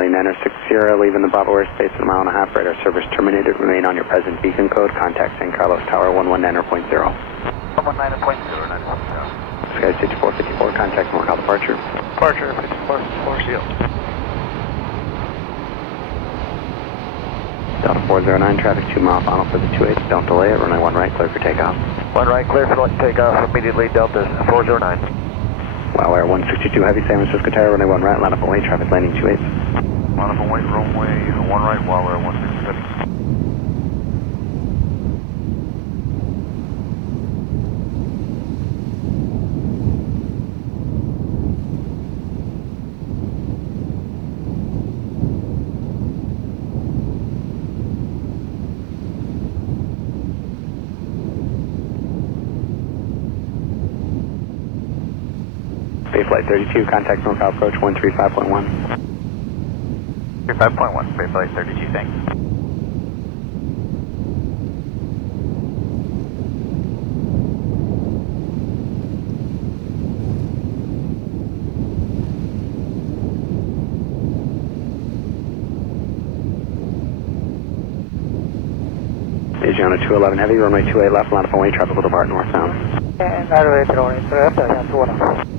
Charlie, Niner 60, leaving the Bravo airspace at a mile and a half. Radar service terminated. Remain on your present beacon code. Contact San Carlos Tower 119.0. 119.0. Sky 5454, contact NorCal departure. Departure 5454, seal. Delta 409, traffic 2 mile final for the 28. Don't delay it. Runway 1 right, clear for takeoff. 1 right, clear for takeoff. Immediately, Delta 409. Wow Air 162 Heavy, San Francisco Tower, runway 1 right, line up and wait, traffic landing 28. Line up and wait, runway 1 right, Wow Air 162. Bay Flight 32, contact NorCal approach 135.1. 35.1, Bay Flight 32, thanks. Asiana 211 Heavy, runway 28 left, line up and wait, traffic will depart northbound. And runway 28 left, 211.